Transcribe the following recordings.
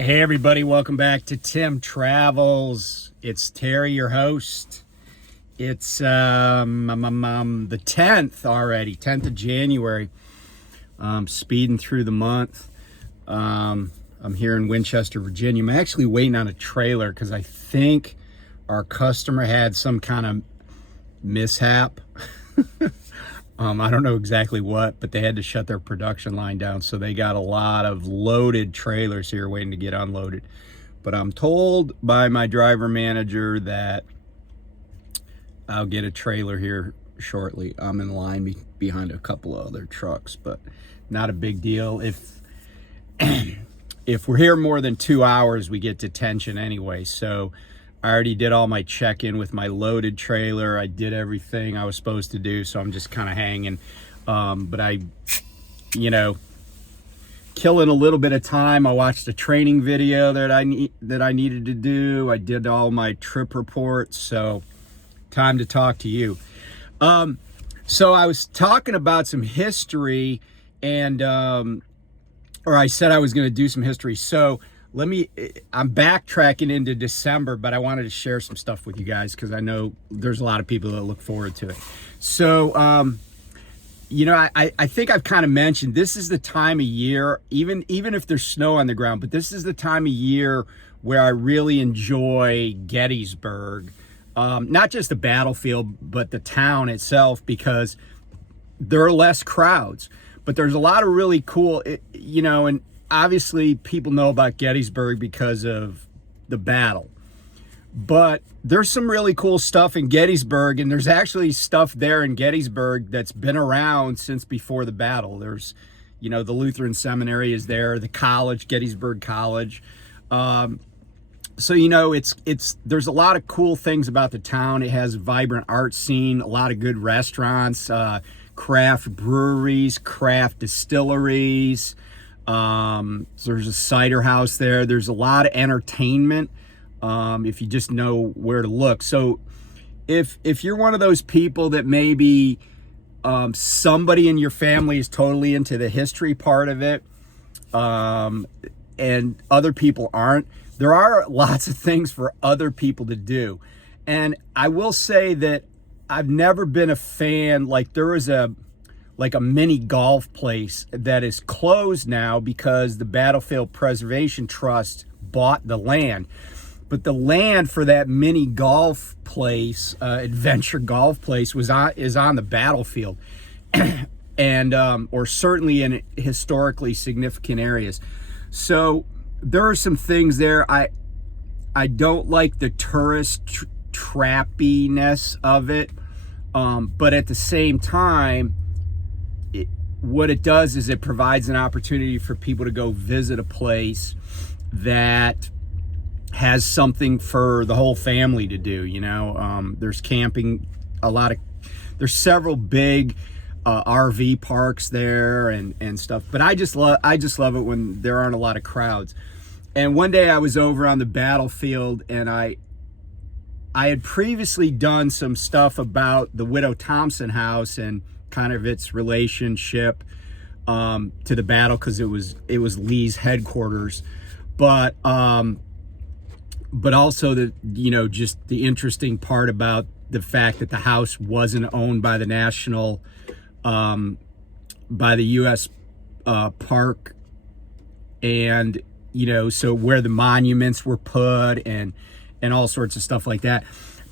Hey everybody, welcome back to Tim Travels. It's Terry, your host. It's the 10th already, 10th of January. Speeding through the month. I'm here in Winchester, Virginia. I'm actually waiting on a trailer because I think our customer had some kind of mishap. I don't know exactly what, but they had to shut their production line down. So they got a lot of loaded trailers here waiting to get unloaded. But I'm told by my driver manager that I'll get a trailer here shortly. I'm in line behind a couple of other trucks, but not a big deal. If we're here more than 2 hours, we get detention anyway. So I already did all my check-in with my loaded trailer. I did everything I was supposed to do, so I'm just kind of hanging. But I, killing a little bit of time. I watched a training video that I needed to do. I did all my trip reports, so time to talk to you. So I was talking about some history, and or I said I was going to do some history. So I'm backtracking into December, but I wanted to share some stuff with you guys because I know there's a lot of people that look forward to it. So, I think I've kind of mentioned this is the time of year, even if there's snow on the ground, but this is the time of year where I really enjoy Gettysburg. Not just the battlefield, but the town itself, because there are less crowds. But there's a lot of really cool, and obviously people know about Gettysburg because of the battle. But there's some really cool stuff in Gettysburg, and there's actually stuff there in Gettysburg that's been around since before the battle. There's, the Lutheran Seminary is there, the college, Gettysburg College. So, there's a lot of cool things about the town. It has a vibrant art scene, a lot of good restaurants, craft breweries, craft distilleries. So there's a cider house there. There's a lot of entertainment, if you just know where to look. So if you're one of those people that maybe somebody in your family is totally into the history part of it, and other people aren't, there are lots of things for other people to do. And I will say that I've never been a fan. Like, there was a mini golf place that is closed now because the Battlefield Preservation Trust bought the land. But the land for that mini golf place, adventure golf place, is on the battlefield, and or certainly in historically significant areas. So there are some things there. I don't like the tourist trappiness of it, but at the same time, what it does is it provides an opportunity for people to go visit a place that has something for the whole family to do. There's camping, there's several big RV parks there and stuff. But I just love it when there aren't a lot of crowds. And one day I was over on the battlefield, and I had previously done some stuff about the Widow Thompson house and kind of its relationship to the battle, because it was Lee's headquarters, but also just the interesting part about the fact that the house wasn't owned by the by the U.S. Park, and so where the monuments were put and all sorts of stuff like that.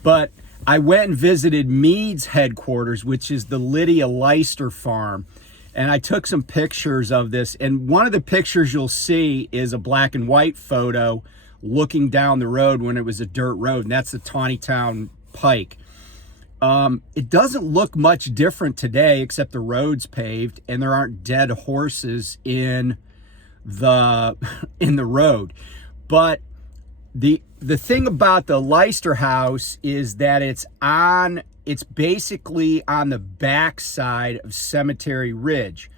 But I went and visited Meade's headquarters, which is the Lydia Leister farm. And I took some pictures of this. And one of the pictures you'll see is a black and white photo looking down the road when it was a dirt road. And that's the Taneytown Pike. It doesn't look much different today, except the road's paved and there aren't dead horses in the road. But the thing about the Leister house is that it's basically on the backside of Cemetery Ridge.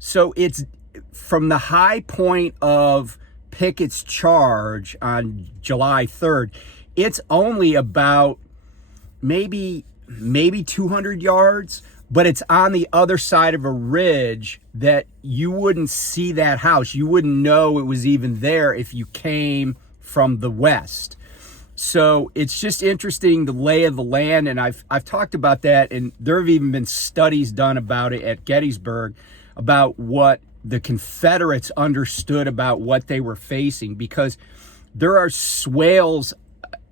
So it's from the high point of Pickett's charge on July 3rd, it's only about maybe 200 yards, but it's on the other side of a ridge that you wouldn't see that house. You wouldn't know it was even there if you came from the west. So it's just interesting, the lay of the land, and I've talked about that, and there have even been studies done about it at Gettysburg about what the Confederates understood about what they were facing, because there are swales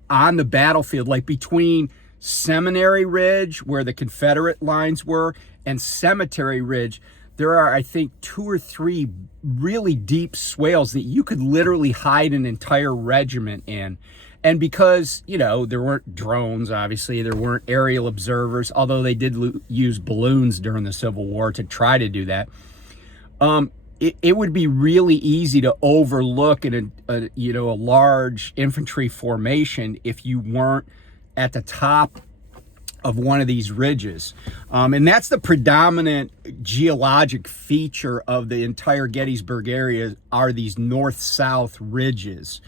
on the battlefield, like between Seminary Ridge, where the Confederate lines were, and Cemetery Ridge. There are, I think, 2 or 3 really deep swales that you could literally hide an entire regiment in. And because, you know, there weren't drones, obviously, there weren't aerial observers, although they did use balloons during the Civil War to try to do that. It would be really easy to overlook in a large infantry formation if you weren't at the top of one of these ridges. And that's the predominant geologic feature of the entire Gettysburg area, are these north-south ridges.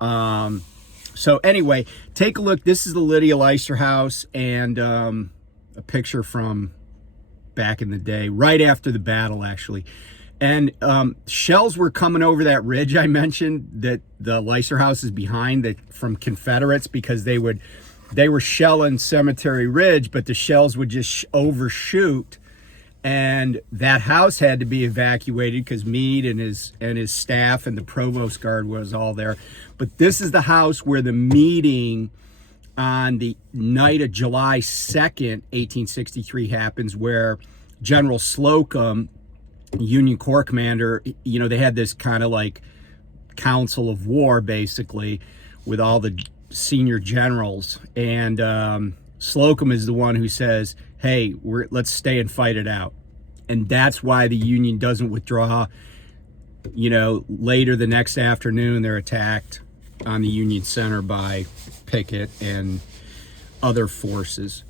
So anyway, take a look. This is the Lydia Leister house, and a picture from back in the day, right after the battle, actually. And shells were coming over that ridge I mentioned that the Leister house is behind, from Confederates, because they were shelling Cemetery Ridge, but the shells would just overshoot, and that house had to be evacuated because Meade and his staff and the provost guard was all there. But this is the house where the meeting on the night of July 2nd, 1863 happens, where General Slocum, Union Corps commander, they had this kind of like council of war, basically, with all the senior generals, and Slocum is the one who says, hey, let's stay and fight it out. And that's why the Union doesn't withdraw. Later the next afternoon, they're attacked on the Union Center by Pickett and other forces.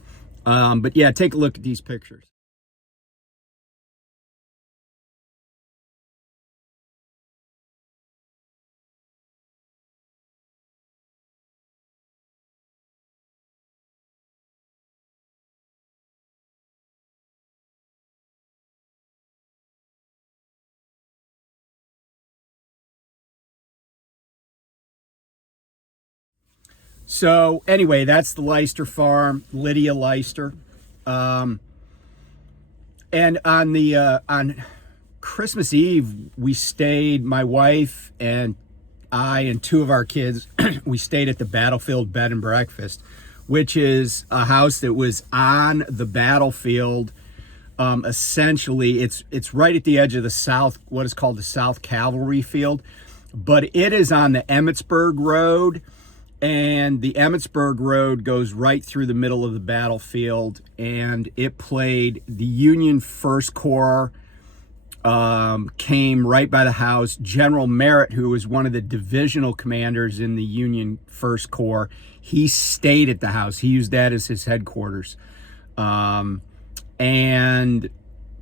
But yeah, take a look at these pictures. So anyway, that's the Leister farm, Lydia Leister. And on Christmas Eve, we stayed, my wife and I and 2 of our kids, we stayed at the Battlefield Bed and Breakfast, which is a house that was on the battlefield. Essentially, it's right at the edge of the South, what is called the South Cavalry Field, but it is on the Emmitsburg Road. And the Emmitsburg Road goes right through the middle of the battlefield, and it played the Union First Corps, came right by the house. General Merritt, who was one of the divisional commanders in the Union First Corps, he stayed at the house. He used that as his headquarters. And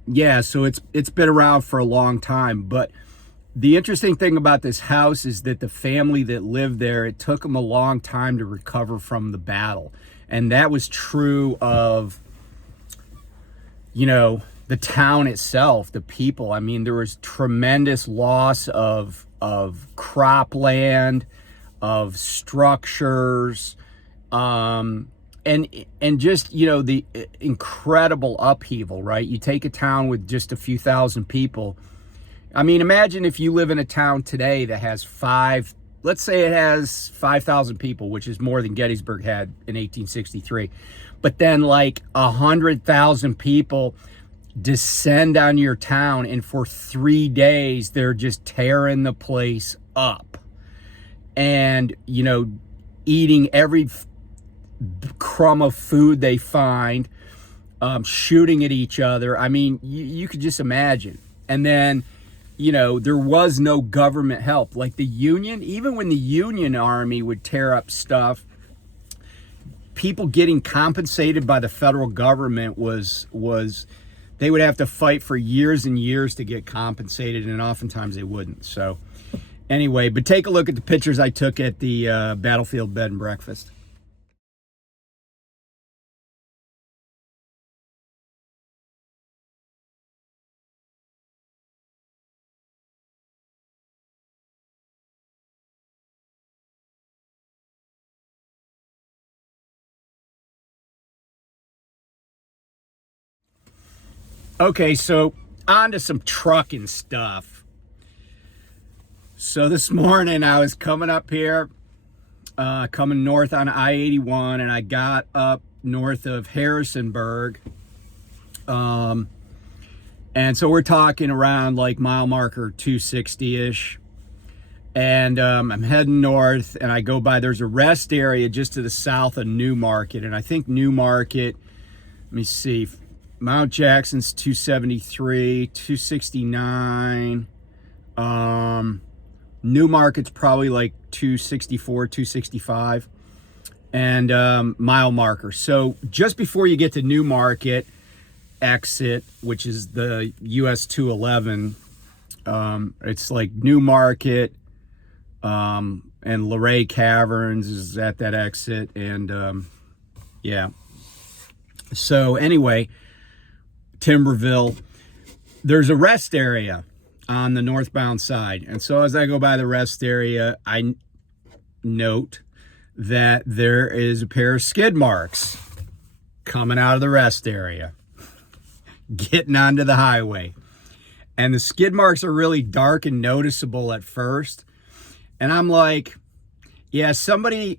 yeah, so it's been around for a long time. But the interesting thing about this house is that the family that lived there, it took them a long time to recover from the battle. And that was true of, the town itself, the people. I mean, there was tremendous loss of cropland, of structures, and just, the incredible upheaval, right? You take a town with just a few thousand people. I mean, imagine if you live in a town today that has let's say it has 5,000 people, which is more than Gettysburg had in 1863. But then like 100,000 people descend on your town, and for 3 days, they're just tearing the place up. And, eating every crumb of food they find, shooting at each other. I mean, you could just imagine. And then, there was no government help. Like the Union, even when the Union Army would tear up stuff, people getting compensated by the federal government was they would have to fight for years and years to get compensated, and oftentimes they wouldn't. So anyway, but take a look at the pictures I took at the Battlefield Bed and Breakfast. Okay, so on to some trucking stuff. So this morning I was coming up here, coming north on I-81, and I got up north of Harrisonburg. And so we're talking around like mile marker 260-ish. And I'm heading north, and I go by, there's a rest area just to the south of New Market. And I think New Market, let me see, Mount Jackson's 273, 269. New Market's probably like 264, 265. And mile marker. So just before you get to New Market exit, which is the US 211, it's like New Market, and Luray Caverns is at that exit. And yeah. So anyway, Timberville, there's a rest area on the northbound side. And so as I go by the rest area, I note that there is a pair of skid marks coming out of the rest area, getting onto the highway. And the skid marks are really dark and noticeable at first. And I'm like, yeah, somebody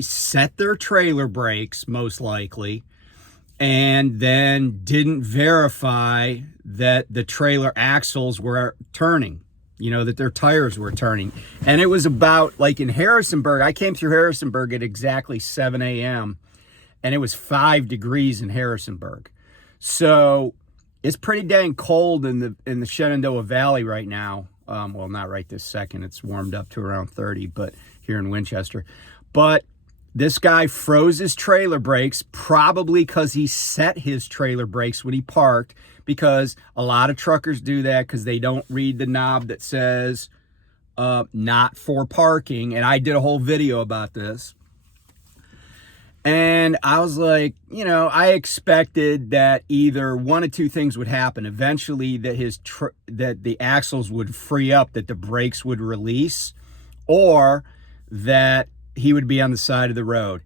set their trailer brakes, most likely, and then didn't verify that the trailer axles were turning, that their tires were turning. And it was about, like in Harrisonburg, I came through Harrisonburg at exactly 7 a.m. and it was 5 degrees in Harrisonburg. So it's pretty dang cold in the Shenandoah Valley right now. Well, not right this second. It's warmed up to around 30, but here in Winchester. But this guy froze his trailer brakes, probably because he set his trailer brakes when he parked, because a lot of truckers do that because they don't read the knob that says not for parking. And I did a whole video about this. And I was like, I expected that either one of two things would happen. Eventually that the axles would free up, that the brakes would release, or that he would be on the side of the road.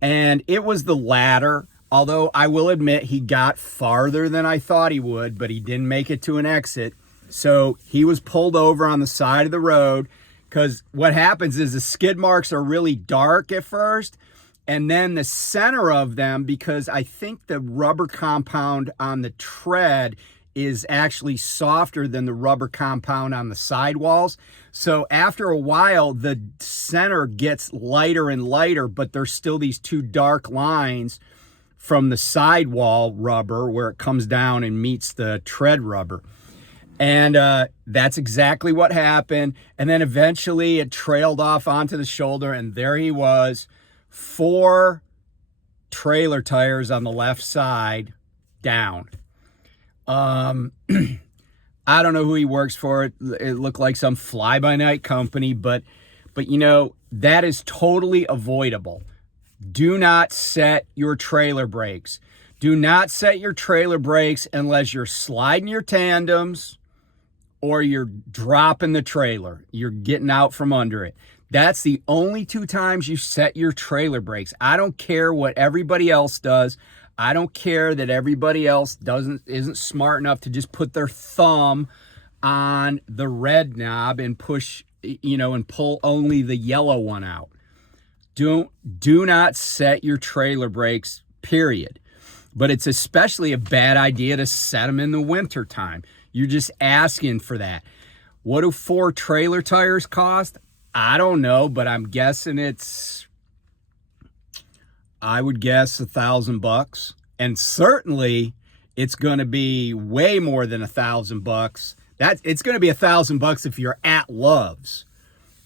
And it was the latter, although I will admit he got farther than I thought he would, but he didn't make it to an exit. So he was pulled over on the side of the road, because what happens is the skid marks are really dark at first, and then the center of them, because I think the rubber compound on the tread is actually softer than the rubber compound on the sidewalls. So after a while, the center gets lighter and lighter, but there's still these two dark lines from the sidewall rubber where it comes down and meets the tread rubber. And that's exactly what happened. And then eventually it trailed off onto the shoulder, and there he was, 4 trailer tires on the left side down. I don't know who he works for. It looked like some fly-by-night company, but that is totally avoidable. Do not set your trailer brakes. Do not set your trailer brakes unless you're sliding your tandems or you're dropping the trailer. You're getting out from under it. That's the only 2 times you set your trailer brakes. I don't care what everybody else does. I don't care that everybody else isn't smart enough to just put their thumb on the red knob and push, and pull only the yellow one out. Do not set your trailer brakes, period. But it's especially a bad idea to set them in the winter time. You're just asking for that. What do 4 trailer tires cost? I don't know, but I'm guessing I would guess $1,000, and certainly it's going to be way more than $1,000. It's going to be $1,000 if you're at Love's,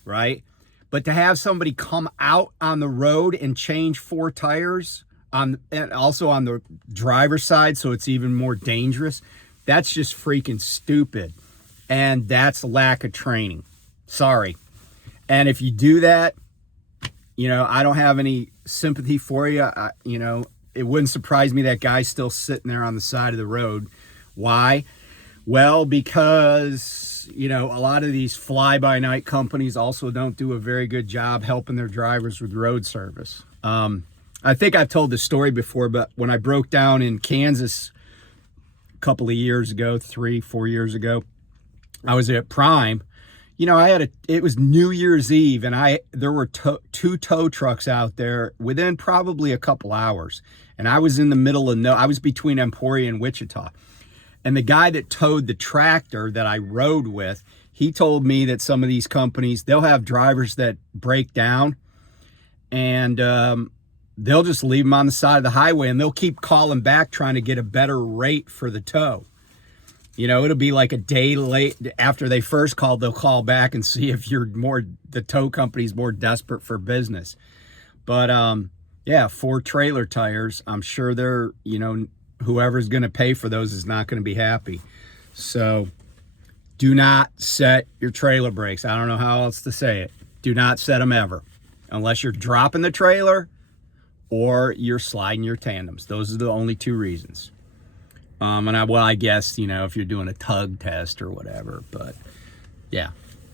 right? But to have somebody come out on the road and change 4 tires and also on the driver's side, so it's even more dangerous, that's just freaking stupid, and that's lack of training. Sorry. And if you do that, I don't have any sympathy for you. It wouldn't surprise me that guy's still sitting there on the side of the road. Why? Well, because, a lot of these fly-by-night companies also don't do a very good job helping their drivers with road service. I think I've told this story before, but when I broke down in Kansas couple of years ago, 3-4 years ago, I was at Prime. You know, it was New Year's Eve, and there were two tow trucks out there within probably a couple hours. And I was in the middle of I was between Emporia and Wichita. And the guy that towed the tractor that I rode with, he told me that some of these companies, they'll have drivers that break down, and they'll just leave them on the side of the highway, and they'll keep calling back trying to get a better rate for the tow. You know, it'll be like a day late after they first called, they'll call back and see if the tow company's more desperate for business. But yeah, 4 trailer tires, I'm sure whoever's going to pay for those is not going to be happy. So do not set your trailer brakes. I don't know how else to say it. Do not set them ever, unless you're dropping the trailer or you're sliding your tandems. Those are the only 2 reasons. I guess, if you're doing a tug test or whatever, but yeah,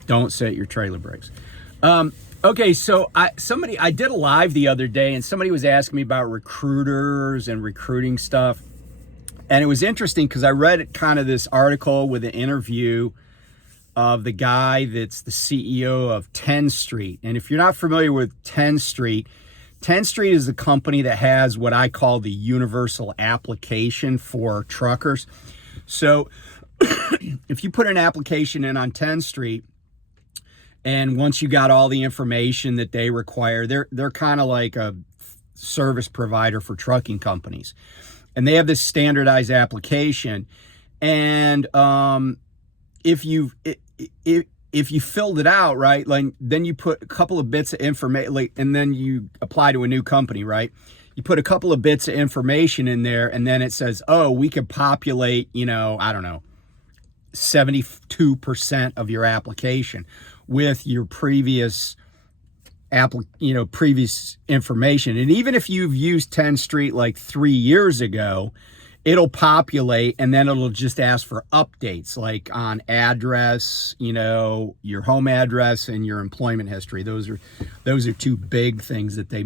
don't set your trailer brakes. Okay, so I did a live the other day, and somebody was asking me about recruiters and recruiting stuff. And it was interesting because I read kind of this article with an interview of the guy that's the CEO of 10 Street. And if you're not familiar with 10 Street is a company that has what I call the universal application for truckers. So if you put an application in on 10 Street, and once you got all the information that they require, they're kind of like a service provider for trucking companies. And they have this standardized application. And if you filled it out, right, like then you put a couple of bits of information, and then you apply to a new company, right? You put a couple of bits of information in there, and then it says, oh, we could populate, 72% of your application with your previous previous information. And even if you've used 10 Street like 3 years ago, it'll populate, and then it'll just ask for updates, like on address, your home address and your employment history. Those are 2 big things that they,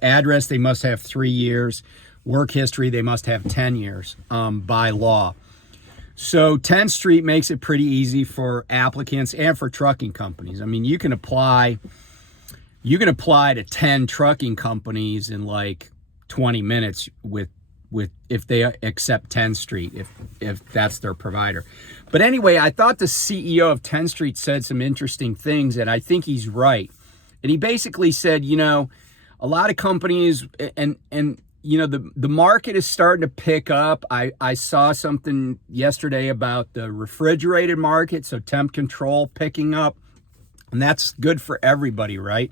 address, they must have 3 years. Work history, they must have 10 years by law. So 10 Street makes it pretty easy for applicants and for trucking companies. I mean, you can apply to 10 trucking companies in like 20 minutes with if they accept 10 Street, if that's their provider. But anyway, I thought the CEO of 10 Street said some interesting things, and I think he's right. And he basically said, a lot of companies, and the market is starting to pick up. I saw something yesterday about the refrigerated market, so temp control picking up, and that's good for everybody, right?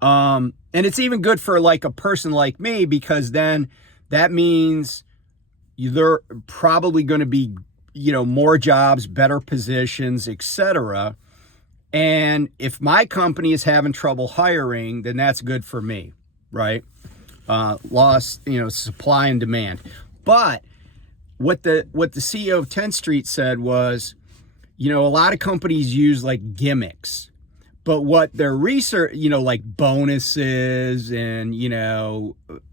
And it's even good for like a person like me, because then that means there are probably going to be, more jobs, better positions, etc. And if my company is having trouble hiring, then that's good for me, right? Supply and demand. But what the CEO of 10th Street said was, a lot of companies use like gimmicks. But what their research, like bonuses and,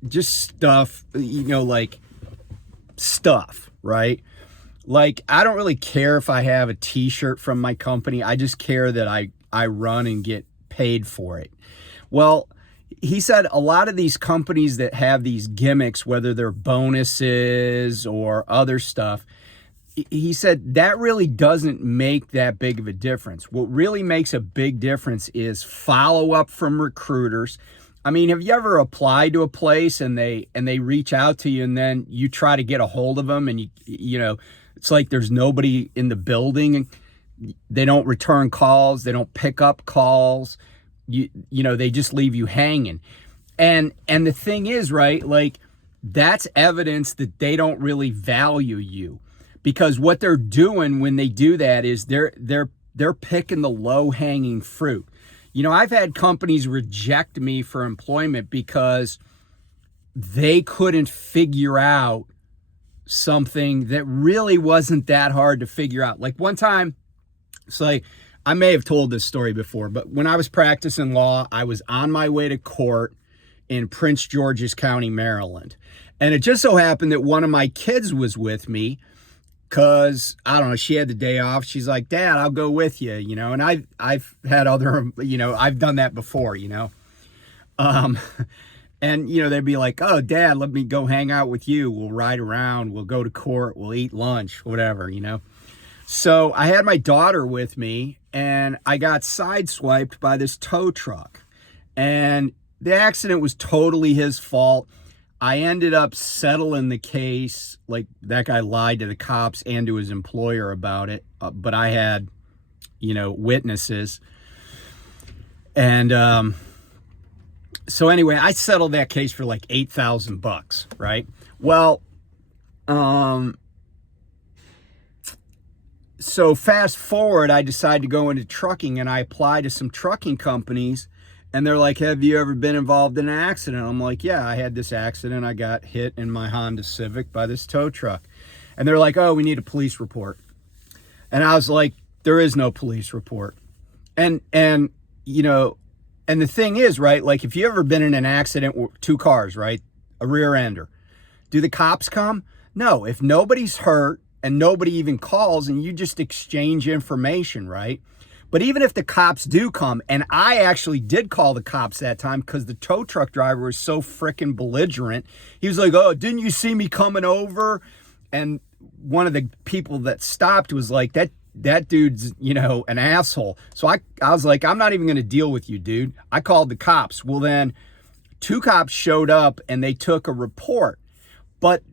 just stuff, like stuff, right? Like, I don't really care if I have a t-shirt from my company. I just care that I run and get paid for it. Well, he said a lot of these companies that have these gimmicks, whether they're bonuses or other stuff, he said that really doesn't make that big of a difference. What really makes a big difference is follow-up from recruiters. I mean, have you ever applied to a place and they reach out to you, and then you try to get a hold of them, and it's like there's nobody in the building. They don't return calls, they don't pick up calls. They just leave you hanging. And the thing is, right, like that's evidence that they don't really value you. Because what they're doing when they do that is they're picking the low-hanging fruit. I've had companies reject me for employment because they couldn't figure out something that really wasn't that hard to figure out. Like one time, it's like, I may have told this story before, but when I was practicing law, I was on my way to court in Prince George's County, Maryland. And it just so happened that one of my kids was with me because, I don't know, she had the day off. She's like, Dad, I'll go with you, and I've had other, I've done that before, Um, and, they'd be like, oh, Dad, let me go hang out with you. We'll ride around. We'll go to court. We'll eat lunch, whatever, So I had my daughter with me, and I got sideswiped by this tow truck. And the accident was totally his fault. I ended up settling the case. Like, that guy lied to the cops and to his employer about it. But I had, witnesses. And so anyway, I settled that case for like $8,000, right? Well, so fast forward, I decided to go into trucking, and I applied to some trucking companies. And they're like, have you ever been involved in an accident? I'm like, yeah, I had this accident. I got hit in my Honda Civic by this tow truck. And they're like, oh, we need a police report. And I was like, there is no police report. And the thing is, right, like, if you ever been in an accident with two cars, right, a rear ender, do the cops come? No. If nobody's hurt and nobody even calls and you just exchange information, right? But even if the cops do come, and I actually did call the cops that time because the tow truck driver was so freaking belligerent. He was like, oh, didn't you see me coming over? And one of the people that stopped was like, that dude's, an asshole. So I was like, I'm not even going to deal with you, dude. I called the cops. Well, then 2 cops showed up and they took a report. But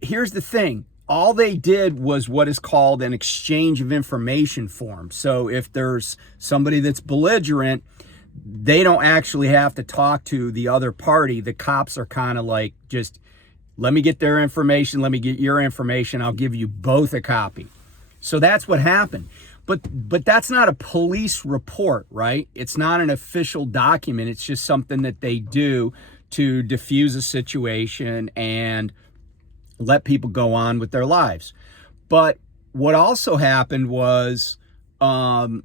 here's the thing. All they did was what is called an exchange of information form. So if there's somebody that's belligerent, they don't actually have to talk to the other party. The cops are kind of like, just let me get their information. Let me get your information. I'll give you both a copy. So that's what happened. But that's not a police report, right? It's not an official document. It's just something that they do to diffuse a situation and let people go on with their lives. But what also happened was, after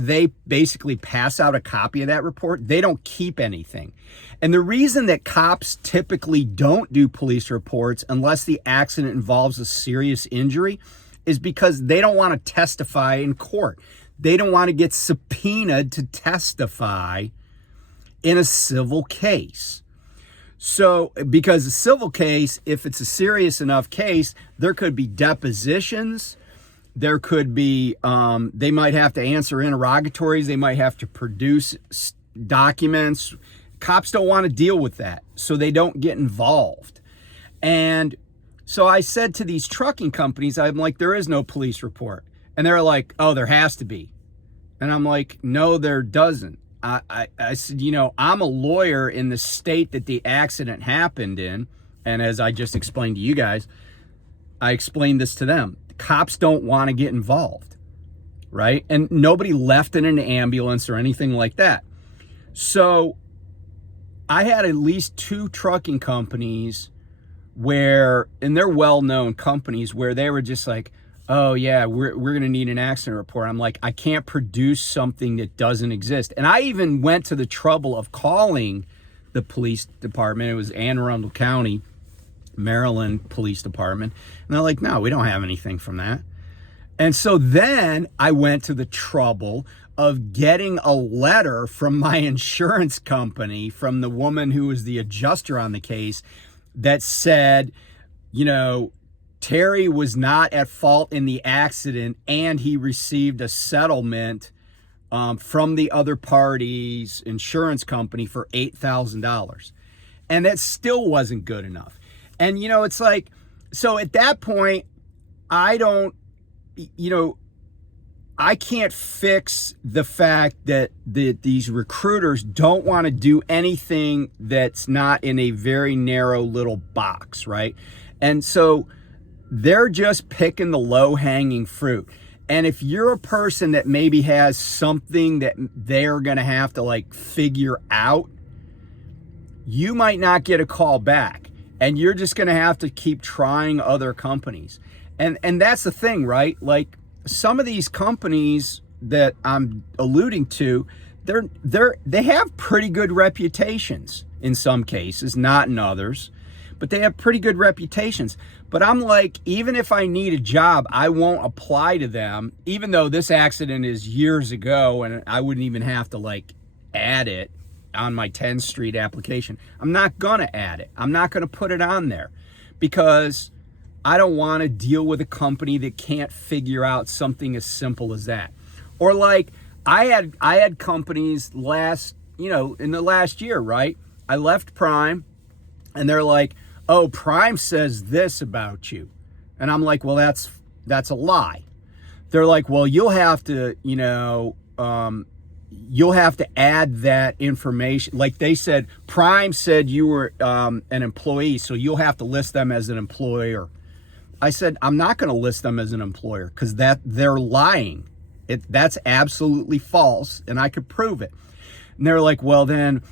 they basically pass out a copy of that report, they don't keep anything. And the reason that cops typically don't do police reports unless the accident involves a serious injury is because they don't want to testify in court. They don't want to get subpoenaed to testify in a civil case. So, because a civil case, if it's a serious enough case, there could be depositions. There could be, they might have to answer interrogatories. They might have to produce documents. Cops don't want to deal with that, so they don't get involved. And so I said to these trucking companies, I'm like, there is no police report. And they're like, oh, there has to be. And I'm like, no, there doesn't. I said, I'm a lawyer in the state that the accident happened in. And as I just explained to you guys, I explained this to them. Cops don't want to get involved, right? And nobody left in an ambulance or anything like that. So I had at least 2 trucking companies where, and they're well-known companies, where they were just like, oh yeah, we're going to need an accident report. I'm like, I can't produce something that doesn't exist. And I even went to the trouble of calling the police department. It was Anne Arundel County, Maryland Police Department. And they're like, no, we don't have anything from that. And so then I went to the trouble of getting a letter from my insurance company, from the woman who was the adjuster on the case, that said, Terry was not at fault in the accident, and he received a settlement from the other party's insurance company for $8,000. And that still wasn't good enough. And, it's like, so at that point, I can't fix the fact that these recruiters don't want to do anything that's not in a very narrow little box, right? And so they're just picking the low-hanging fruit. And if you're a person that maybe has something that they're going to have to figure out, you might not get a call back. And you're just going to have to keep trying other companies. And that's the thing, right? Like, some of these companies that I'm alluding to, they have pretty good reputations in some cases, not in others, but they have pretty good reputations. But I'm like, even if I need a job, I won't apply to them, even though this accident is years ago and I wouldn't even have to like add it on my 10th Street application. I'm not gonna add it. I'm not gonna put it on there because I don't want to deal with a company that can't figure out something as simple as that. Or like I had companies in the last year, right? I left Prime and they're like, "Oh, Prime says this about you." And I'm like, "Well, that's a lie." They're like, "Well, you'll have to add that information." Like they said, Prime said you were an employee, so you'll have to list them as an employer. I said, I'm not going to list them as an employer because they're lying. That's absolutely false, and I could prove it. And they're like, "Well, then,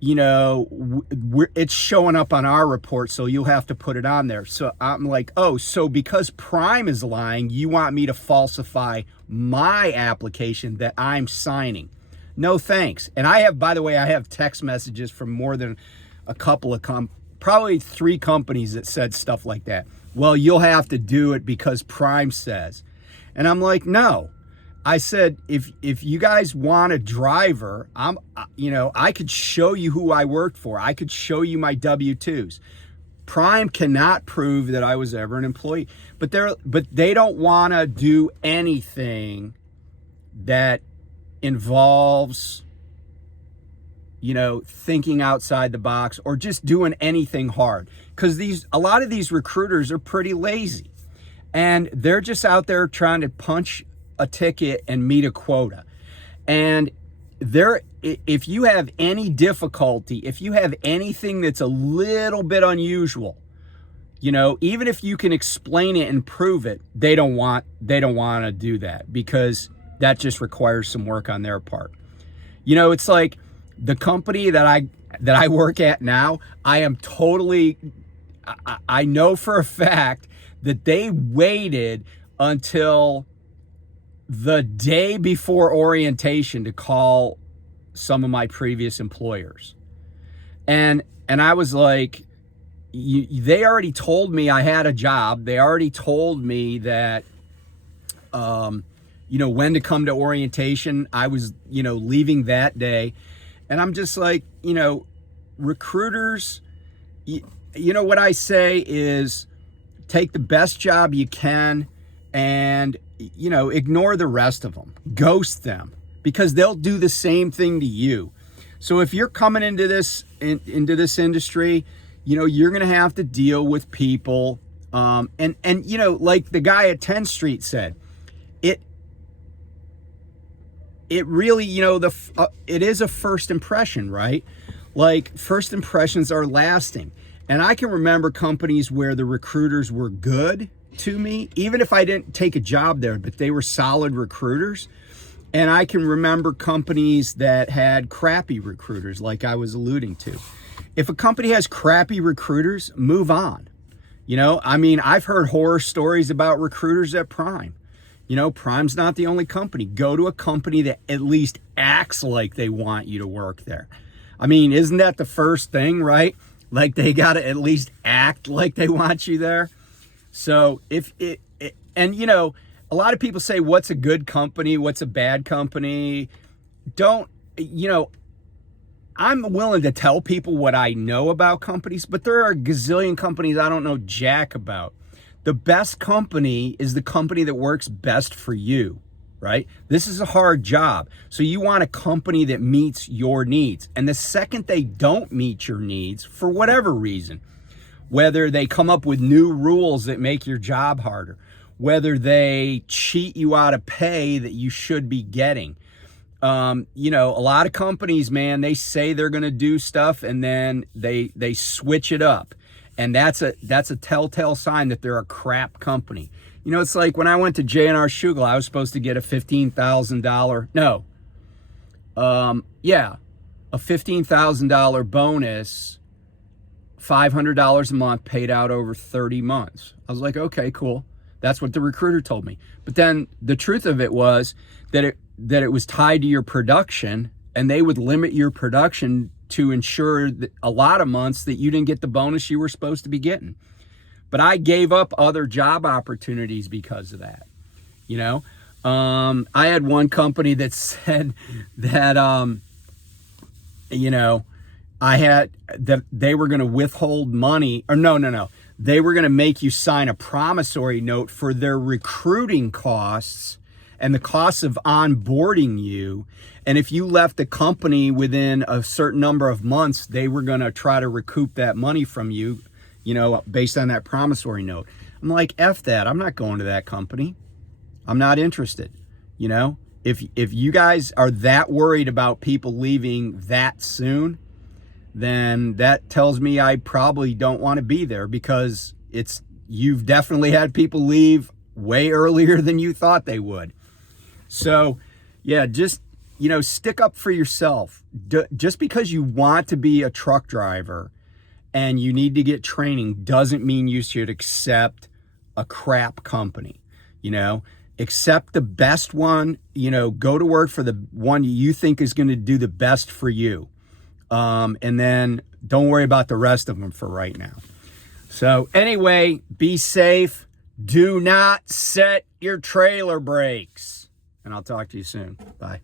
it's showing up on our report, so you'll have to put it on there." So I'm like, "Oh, so because Prime is lying, you want me to falsify my application that I'm signing?" No thanks. And by the way, I have text messages from more than a couple of probably 3 companies that said stuff like that. "Well, you'll have to do it because Prime says." And I'm like, "No." I said, if you guys want a driver, I could show you who I worked for. I could show you my W-2s. Prime cannot prove that I was ever an employee, but they don't want to do anything that involves, thinking outside the box or just doing anything hard. Because a lot of these recruiters are pretty lazy and they're just out there trying to punch a ticket and meet a quota. And if you have any difficulty, if you have anything that's a little bit unusual, even if you can explain it and prove it, they don't want to do that because that just requires some work on their part. It's like the company that I work at now, I know for a fact that they waited until the day before orientation to call some of my previous employers. And I was like, they already told me I had a job. They already told me that, when to come to orientation. I was, leaving that day. And I'm just like, recruiters, what I say is take the best job you can and, ignore the rest of them, ghost them, because they'll do the same thing to you. So if you're coming into this industry, you're going to have to deal with people. And like the guy at 10th Street said, it really, it is a first impression, right? Like first impressions are lasting. And I can remember companies where the recruiters were good to me, even if I didn't take a job there, but they were solid recruiters. And I can remember companies that had crappy recruiters, like I was alluding to. If a company has crappy recruiters, move on. I've heard horror stories about recruiters at Prime. Prime's not the only company. Go to a company that at least acts like they want you to work there. Isn't that the first thing, right? Like they got to at least act like they want you there. So a lot of people say, what's a good company? What's a bad company? I'm willing to tell people what I know about companies, but there are a gazillion companies I don't know jack about. The best company is the company that works best for you, right? This is a hard job. So you want a company that meets your needs. And the second they don't meet your needs, for whatever reason, whether they come up with new rules that make your job harder, whether they cheat you out of pay that you should be getting. A lot of companies, man, they say they're going to do stuff and then they switch it up. And that's a telltale sign that they're a crap company. It's like when I went to J&R Schugel, I was supposed to get a $15,000 bonus, $500 a month paid out over 30 months. I was like, okay, cool. That's what the recruiter told me. But then the truth of it was that it was tied to your production and they would limit your production to ensure that a lot of months that you didn't get the bonus you were supposed to be getting. But I gave up other job opportunities because of that. You know, I had one company that said that, you know, I had that they were going to withhold money, or no. They were going to make you sign a promissory note for their recruiting costs and the costs of onboarding you. And if you left the company within a certain number of months, they were going to try to recoup that money from you, you know, based on that promissory note. I'm like, F that. I'm not going to that company. I'm not interested. You know, if you guys are that worried about people leaving that soon, then that tells me I probably don't want to be there, because you've definitely had people leave way earlier than you thought they would. So yeah, just, you know, stick up for yourself. Just because you want to be a truck driver and you need to get training doesn't mean you should accept a crap company. You know, accept the best one, you know, go to work for the one you think is going to do the best for you. And then don't worry about the rest of them for right now. So anyway, be safe. Do not set your trailer brakes. And I'll talk to you soon. Bye.